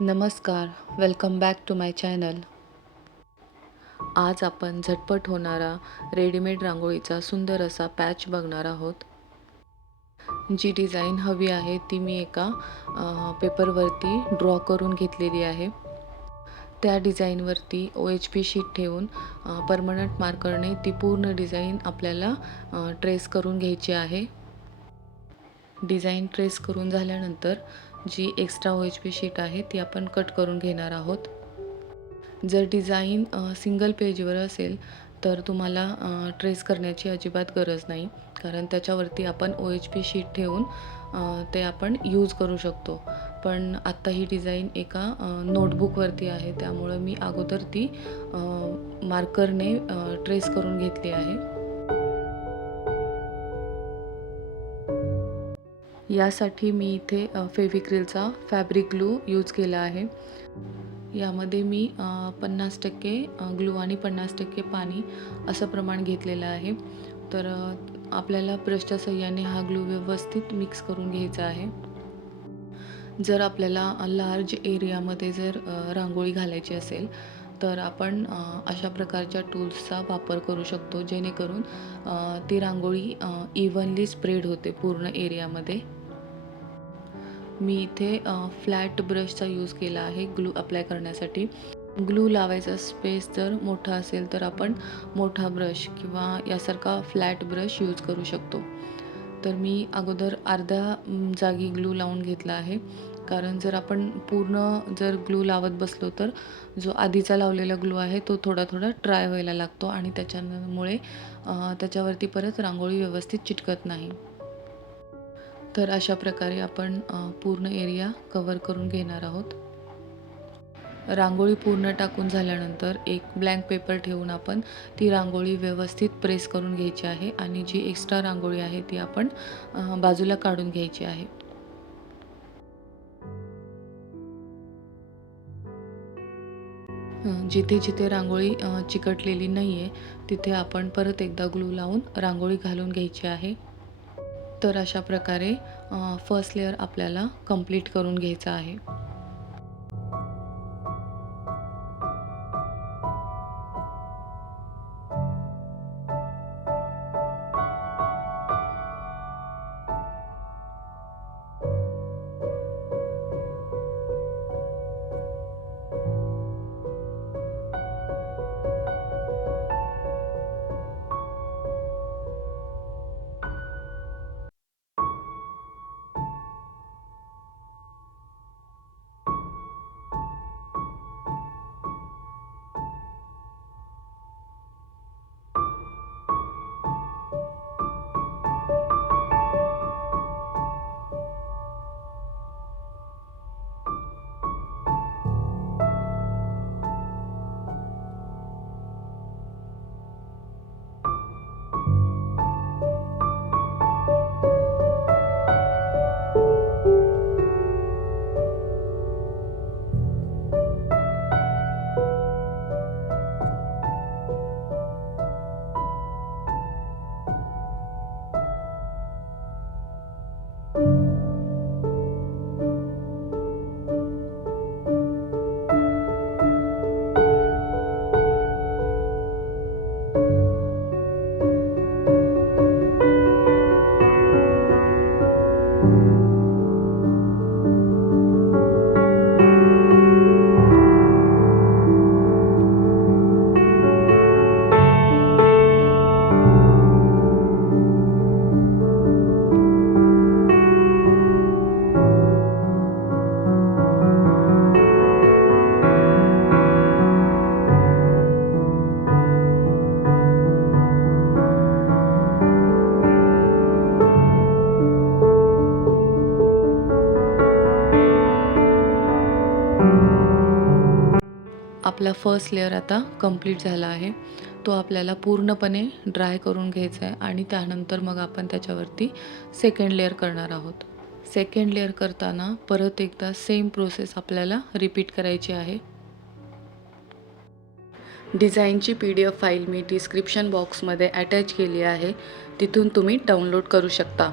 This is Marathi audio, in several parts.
नमस्कार, welcome back to my channel. आज आपण झटपट होणारा रेडीमेड रांगोळीचा सुंदर असा पॅच बघणार आहोत. जी डिझाईन हवी आहे ती मी एका पेपरवरती ड्रॉ करून घेतलेली आहे. त्या डिझाईनवरती OHP शीट ठेवून परमनंट मार्करने ती पूर्ण डिझाईन आपल्याला ट्रेस करून घ्यायची आहे. डिझाईन ट्रेस करून झाल्यानंतर जी एक्स्ट्रा OHP शीट आहे ती आपण कट करून घेणार आहोत. जर डिझाईन सिंगल पेजवर असेल तर तुम्हाला ट्रेस करण्याची अजिबात गरज नाही, कारण त्याच्यावरती आपण OHP शीट ठेवून ते आपण यूज करू शकतो. पण आत्ता ही डिझाईन एका नोटबुकवरती आहे, त्यामुळं मी अगोदर ती मार्करने ट्रेस करून घेतली आहे. यासाठी मी इथे फेविक्रिलचा फॅब्रिक ग्लू यूज केला आहे. यामध्ये मी 50% ग्लू आणि 50% पाणी असं प्रमाण घेतलेलं आहे. तर आपल्याला ब्रशच्या सहाय्याने हा ग्लू व्यवस्थित मिक्स करून घ्यायचा आहे. जर आपल्याला लार्ज एरियामध्ये जर रांगोळी घालायची असेल तर आपण अशा प्रकारच्या टूल्सचा वापर करू शकतो, जेणेकरून ती रांगोळी इव्हनली स्प्रेड होते पूर्ण एरियामध्ये. मी इथे फ्लॅट ब्रशचा यूज केला आहे ग्लू अप्लाय करण्यासाठी. ग्लू लावायचा स्पेस जर मोठा असेल तर आपण मोठा ब्रश किंवा यासारखा फ्लॅट ब्रश यूज करू शकतो. तर मी अगोदर अर्ध्या जागी ग्लू लावून घेतला आहे, कारण जर आपण पूर्ण जर ग्लू लावत बसलो तर जो आधीचा लावलेला ग्लू आहे तो थोडा थोडा ड्राय व्हायला लागतो आणि त्याच्यामुळे त्याच्यावरती परत रांगोळी व्यवस्थित चिटकत नाही. तर अशा प्रकारे आपण पूर्ण एरिया कव्हर करून घेणार आहोत. रांगोळी पूर्ण टाकून झाल्यानंतर एक ब्लँक पेपर ठेवून आपण ती रांगोळी व्यवस्थित प्रेस करून घ्यायची आहे आणि जी एक्स्ट्रा रांगोळी आहे ती आपण बाजूला काढून घ्यायची आहे. जिथे जिथे रांगोळी चिकटलेली नाही आहे तिथे आपण परत एकदा ग्लू लावून रांगोळी घालून घ्यायची आहे. तर अशा प्रकारे फर्स्ट लेअर आपल्याला कंप्लीट करून घ्यायचा आहे. आपला फर्स्ट लेअर आता कंप्लीट झाला आहे. तो आपल्याला पूर्णपणे ड्राय करून घ्यायचा आहे आणि त्यानंतर मग आपण त्याच्यावरती सेकंड लेअर करणार आहोत. सेकंड लेअर करताना परत एकदा सेम प्रोसेस आपल्याला रिपीट करायची आहे. डिझाईनची PDF फाईल मी डिस्क्रिप्शन बॉक्समध्ये अटॅच केली आहे, तिथून तुम्ही डाउनलोड करू शकता.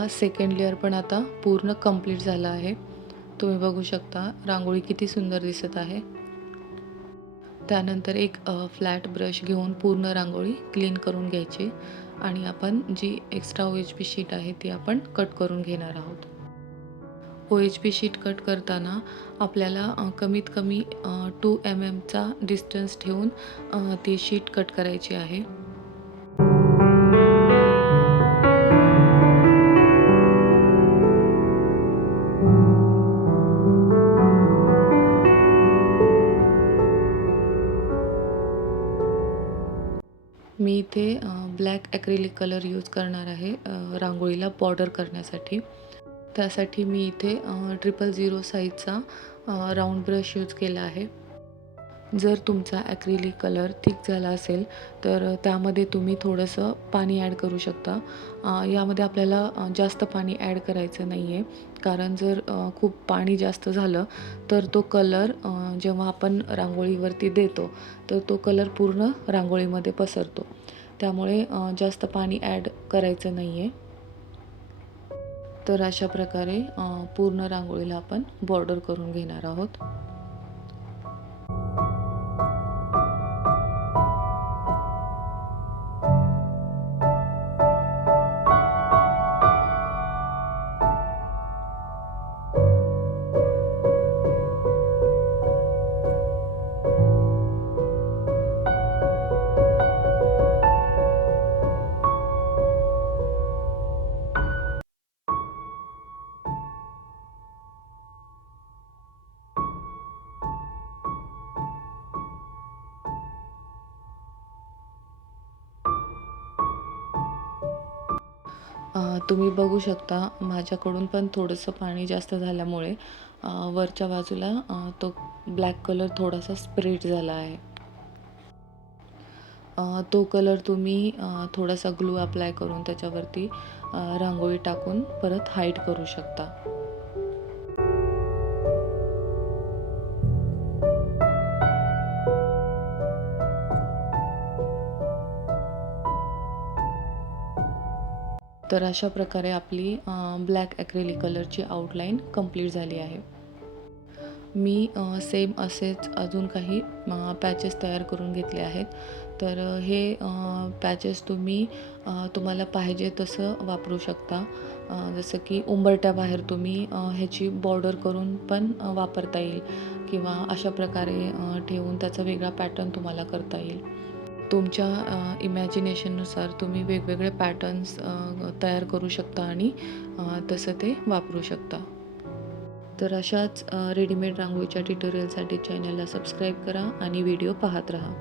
आपला सेकंड लेयर पण आता पूर्ण कंप्लीट झाला आहे. तुम्ही बघू शकता रांगोळी किती सुंदर दिसत आहे. त्यानंतर एक फ्लॅट ब्रश घेऊन पूर्ण रांगोळी क्लीन करून घ्यायची आणि आपण जी एक्स्ट्रा OHP शीट आहे ती आपण कट करून घेणार आहोत. OHP शीट कट करताना आपल्याला कमीत कमी 2 mmचा डिस्टन्स ठेवून ती शीट कट करायची आहे. मी इथे ब्लॅक ॲक्रिलिक कलर यूज करणार आहे रांगोळीला बॉर्डर करण्यासाठी. त्यासाठी मी इथे 000 साईजचा राऊंड ब्रश यूज केला आहे. जर तुमचा ॲक्रिलिक कलर थिक झाला असेल तर त्यामध्ये तुम्ही थोडंसं पाणी ॲड करू शकता. यामध्ये आपल्याला जास्त पाणी ॲड करायचं नाही आहे, कारण जर खूप पाणी जास्त झालं तर तो कलर जेव्हा आपण रांगोळीवरती देतो तर तो कलर पूर्ण रांगोळीमध्ये पसरतो. त्यामुळे जास्त पाणी ॲड करायचं नाही आहे. तर अशा प्रकारे पूर्ण रांगोळीला आपण बॉर्डर करून घेणार आहोत. तुम्ही बघू शकता माझ्याकडून पण थोडंसं पाणी जास्त झाल्यामुळे वरच्या बाजूला तो ब्लॅक कलर थोडासा स्प्रेड झाला आहे. तो कलर तुम्ही थोडासा ग्लू अप्लाय करून त्याच्यावरती रांगोळी टाकून परत हाईड करू शकता. तर अशा प्रकारे आपली ब्लॅक ॲक्रेलिक कलरची आउटलाईन कंप्लीट झाली आहे. मी सेम असेच अजून काही पॅचेस तयार करून घेतले आहेत. तर हे पॅचेस तुम्ही तुम्हाला पाहिजे तसं वापरू शकता. जसं की उंबरठ्याबाहेर तुम्ही ह्याची बॉर्डर करून पण वापरता येईल किंवा अशा प्रकारे ठेवून त्याचा वेगळा पॅटर्न तुम्हाला करता येईल. तुमच्या इमॅजिनेशननुसार तुम्ही वेगवेगळे पॅटर्न्स तयार करू शकता आणि तसं ते वापरू शकता. तर अशाच रेडीमेड रांगोळीच्या ट्युटोरियलसाठी चॅनलला सबस्क्राईब करा आणि व्हिडिओ पाहत राहा.